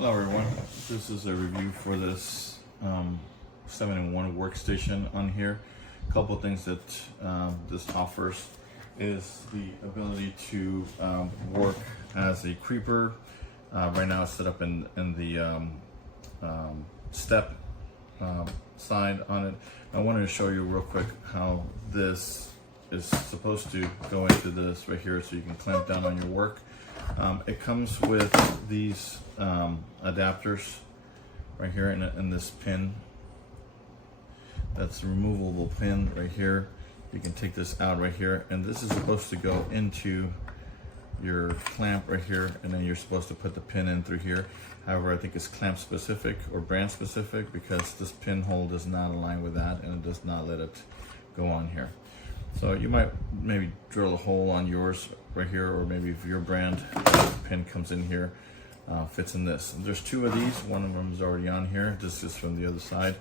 Hello everyone, this is a review for this 7-in-1 workstation on here. A couple of things that this offers is the ability to work as a creeper. Right now it's set up in the step side on it. I wanted to show you real quick how this is supposed to go into this right here so you can clamp down on your work. It comes with these adapters right here in this pin. That's a removable pin right here. You can take this out right here, and this is supposed to go into your clamp right here, and then you're supposed to put the pin in through here. However, I think it's clamp specific or brand specific because this pinhole does not align with that, and it does not let it go on here. So you might maybe drill a hole on yours right here, or maybe if your brand pin comes in here, fits in this. And there's two of these. One of them is already on here. This is from the other side.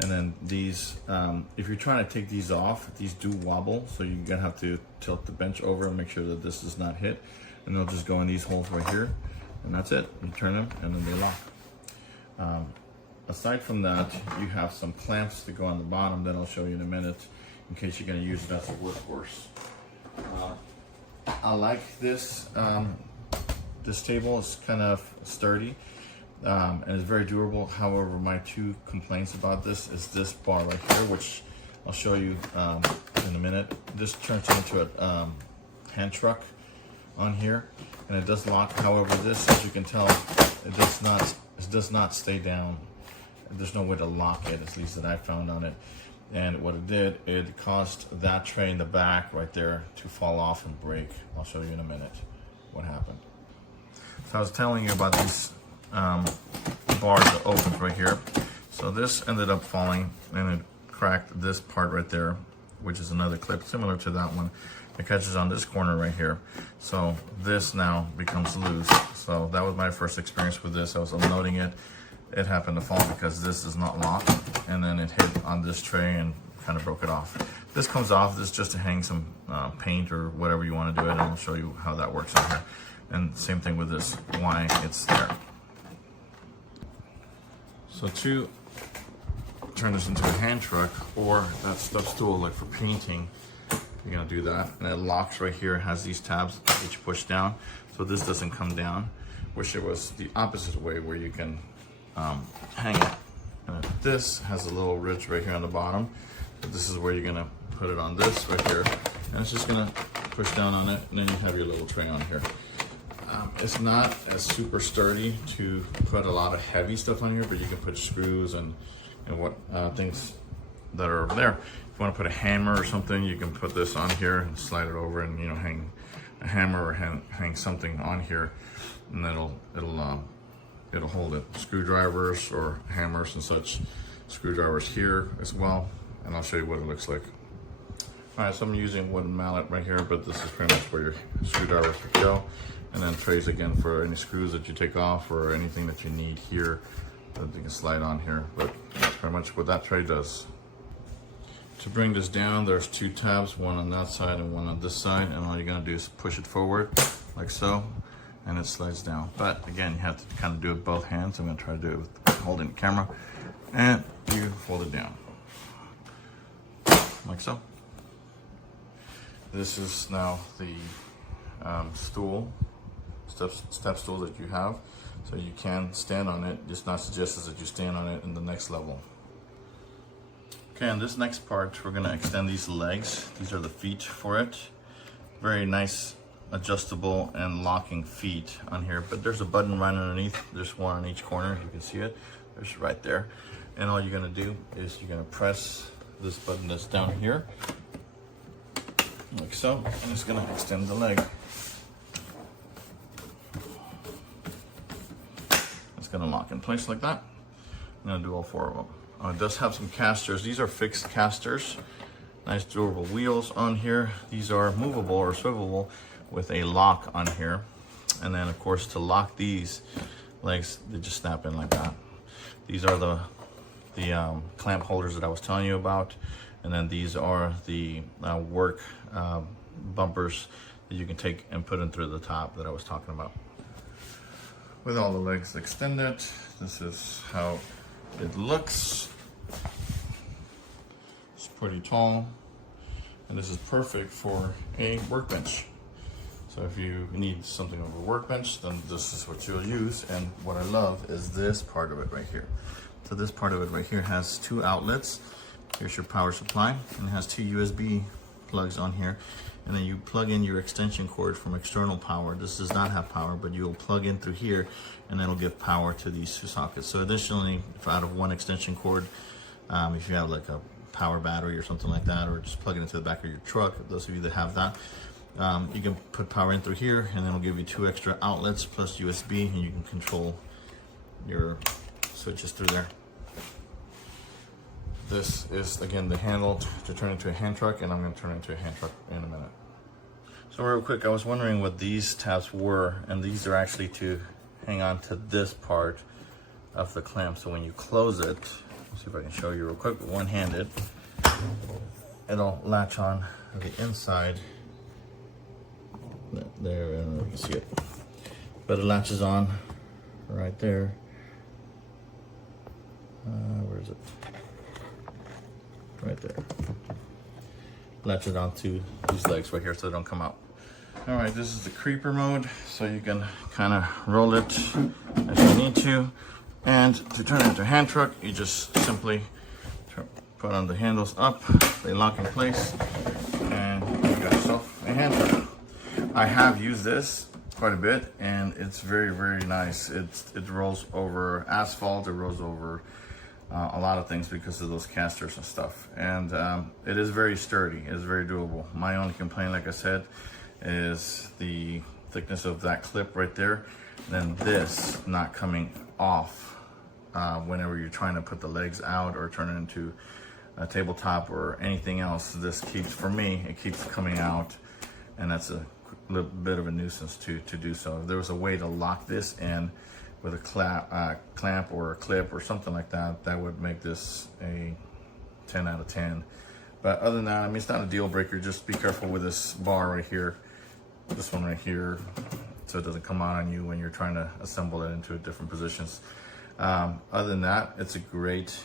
And then these, if you're trying to take these off, these do wobble, so you're gonna have to tilt the bench over and make sure that this does not hit. And they'll just go in these holes right here, and that's it. You turn them, and then they lock. Aside from that, you have some clamps to go on the bottom that I'll show you in a minute, in case you're gonna use it as a workhorse. I like this. This table is kind of sturdy and it's very durable. However, my two complaints about this is this bar right here, which I'll show you in a minute. This turns into a hand truck on here, and it does lock. However, this, as you can tell, it does not stay down. There's no way to lock it, at least that I found on it. And what it did, it caused that tray in the back right there to fall off and break. I'll show you in a minute what happened. So I was telling you about these bars that opened right here. So this ended up falling, and it cracked this part right there, which is another clip similar to that one. It catches on this corner right here. So this now becomes loose. So that was my first experience with this. I was unloading it. It happened to fall because this is not locked, and then it hit on this tray and kind of broke it off. This comes off. This is just to hang some paint or whatever you want to do it, and I'll show you how that works in here. And same thing with this, why it's there. So to turn this into a hand truck or that step stool like for painting, you're gonna do that, and it locks right here. It has these tabs that you push down, so this doesn't come down. Wish it was the opposite way where you can hang it. And this has a little ridge right here on the bottom. But this is where you're gonna put it on this right here, and it's just gonna push down on it, and then you have your little tray on here. It's not as super sturdy to put a lot of heavy stuff on here, but you can put screws and what things that are there. If you want to put a hammer or something, you can put this on here and slide it over, and hang a hammer or hang something on here, and then it'll hold it. Screwdrivers or hammers and such. Screwdrivers here as well, and I'll show you what it looks like. All right, so I'm using a wooden mallet right here, but this is pretty much where your screwdrivers would go. And then trays again for any screws that you take off or anything that you need here that you can slide on here. But that's pretty much what that tray does. To bring this down, there's two tabs, one on that side and one on this side, and all you're gonna do is push it forward like so, and it slides down. But again, you have to kind of do it with both hands. I'm gonna try to do it with holding the camera, and you fold it down like so. This is now the step stool that you have, so you can stand on it. It's not suggested that you stand on it in the next level. Okay, on this next part, we're gonna extend these legs. These are the feet for it. Very nice, adjustable and locking feet on here, but there's a button right underneath. There's one on each corner, you can see it. There's right there. And all you're gonna do is you're gonna press this button that's down here, like so, and it's gonna extend the leg. It's gonna lock in place like that. I'm gonna do all four of them. It does have some casters. These are fixed casters. Nice durable wheels on here. These are movable or swivelable with a lock on here. And then of course to lock these legs, they just snap in like that. These are the clamp holders that I was telling you about. And then these are the work bumpers that you can take and put in through the top that I was talking about. with all the legs extended. This is how it looks. It's pretty tall, and this is perfect for a workbench. So if you need something over a workbench, then this is what you'll use. And what I love is this part of it right here. So this part of it right here has 2 outlets. Here's your power supply, and it has 2 USB plugs on here. And then you plug in your extension cord from external power. This does not have power, but you'll plug in through here, and it'll give power to these 2 sockets. So additionally, if out of 1 extension cord, if you have like a power battery or something like that, or just plug it into the back of your truck, those of you that have that, you can put power in through here, and then it'll give you 2 extra outlets plus USB, and you can control your switches through there. This is, again, the handle to turn into a hand truck, and I'm going to turn it into a hand truck in a minute. So real quick, I was wondering what these tabs were, and these are actually to hang on to this part of the clamp. So when you close it, let's see if I can show you real quick, one-handed, it'll latch on the inside. There, I don't know if you can see it, but it latches on right there. Where is it? Right there. Latch it onto these legs right here so they don't come out. All right, this is the creeper mode, so you can kind of roll it as you need to. And to turn it into a hand truck, you just simply put on the handles up, they lock in place, and you got yourself a hand truck. I have used this quite a bit, and it's very, very nice. It rolls over asphalt, it rolls over a lot of things because of those casters and stuff. And it is very sturdy, it is very doable. My only complaint, like I said, is the thickness of that clip right there. Then this not coming off whenever you're trying to put the legs out or turn it into a tabletop or anything else. This keeps, for me, it keeps coming out, and that's a little bit of a nuisance to do so. If there was a way to lock this in with a clamp or a clip or something like that, that would make this a 10 out of 10. But other than that, I mean, it's not a deal breaker. Just be careful with this bar right here, this one right here, so it doesn't come out on you when you're trying to assemble it into different positions. Other than that, it's a great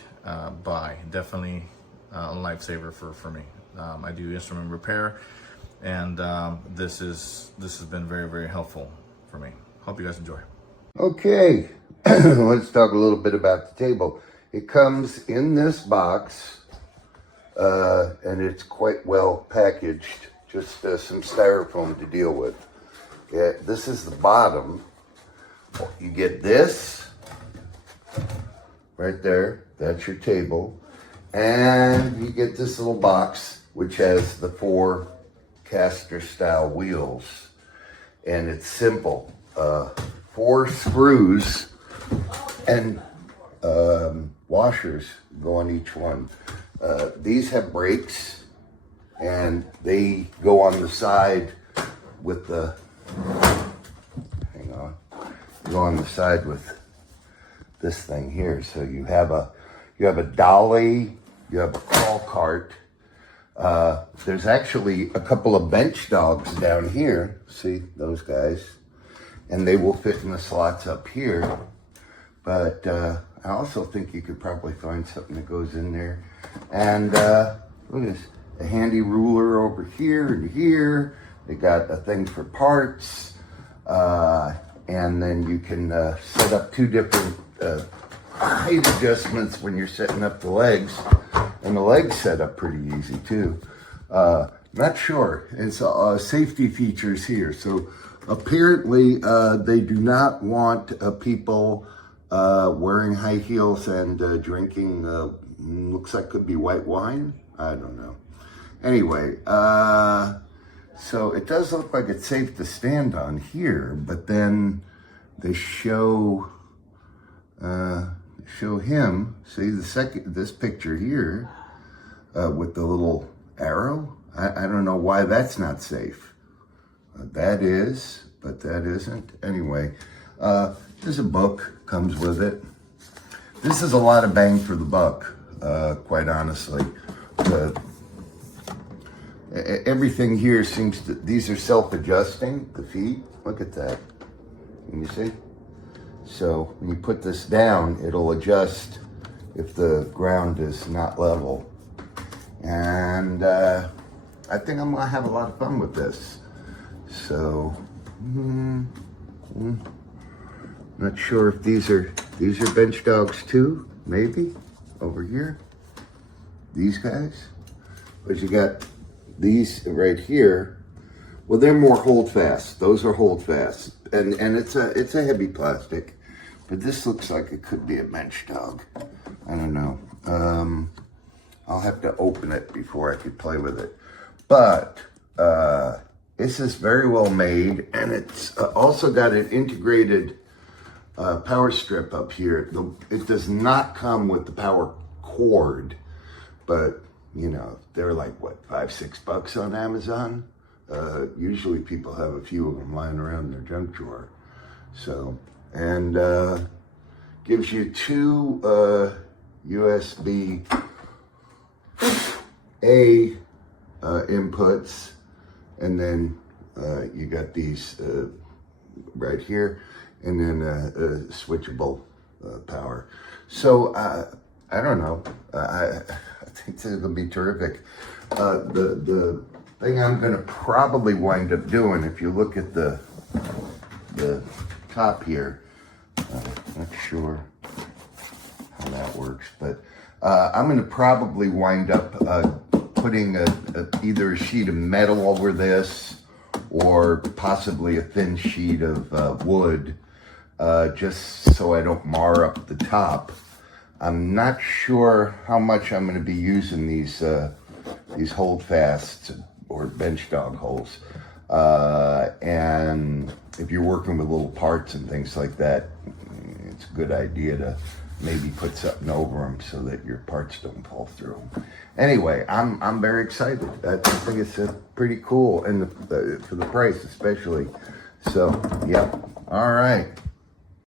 buy. Definitely a lifesaver for me. I do instrument repair, and this has been very, very helpful for me. Hope you guys enjoy. Okay, let's talk a little bit about the table. It comes in this box, and it's quite well packaged. Just some styrofoam to deal with. This is the bottom. You get this right there. That's your table. And you get this little box, which has the 4 caster style wheels. And it's simple. 4 screws and washers go on each one. These have brakes, and they go on the side with the, hang on, go on the side with this thing here. So you have a dolly, you have a crawl cart. There's actually a couple of bench dogs down here. See those guys? And they will fit in the slots up here. But I also think you could probably find something that goes in there. And look at this, a handy ruler over here and here. They got a thing for parts. And then you can set up 2 different height adjustments when you're setting up the legs. And the legs set up pretty easy too. Not sure, it's safety features here. So apparently they do not want people wearing high heels and drinking, looks like could be white wine. I don't know. Anyway, so it does look like it's safe to stand on here, but then they show him, see this picture here with the little arrow. I don't know why that's not safe. That is, but that isn't. Anyway, there's a book, comes with it. This is a lot of bang for the buck, quite honestly. Everything here seems to, these are self-adjusting, the feet. Look at that. Can you see? So when you put this down, it'll adjust if the ground is not level. And I think I'm gonna have a lot of fun with this. So, not sure if these are bench dogs too, maybe, over here. These guys. But you got these right here. Well, they're more hold fast. Those are hold fast. And it's a heavy plastic. But this looks like it could be a bench dog. I don't know. I'll have to open it before I could play with it. But this is very well made, and it's also got an integrated power strip up here. It does not come with the power cord, but you know, they're like what, $5-6 on Amazon. Usually people have a few of them lying around in their junk drawer. So, and gives you two USB A inputs, and then you got these right here, and then a switchable power. So I don't know. I think this is gonna be terrific. The thing I'm gonna probably wind up doing, if you look at the top here, not sure how that works, but I'm gonna probably wind up putting either a sheet of metal over this or possibly a thin sheet of wood, just so I don't mar up the top. I'm not sure how much I'm going to be using these hold fast or bench dog holes. And if you're working with little parts and things like that, it's a good idea to maybe put something over them so that your parts don't fall through. Anyway, I'm very excited. I think it's pretty cool, and for the price especially. So, yep. All right.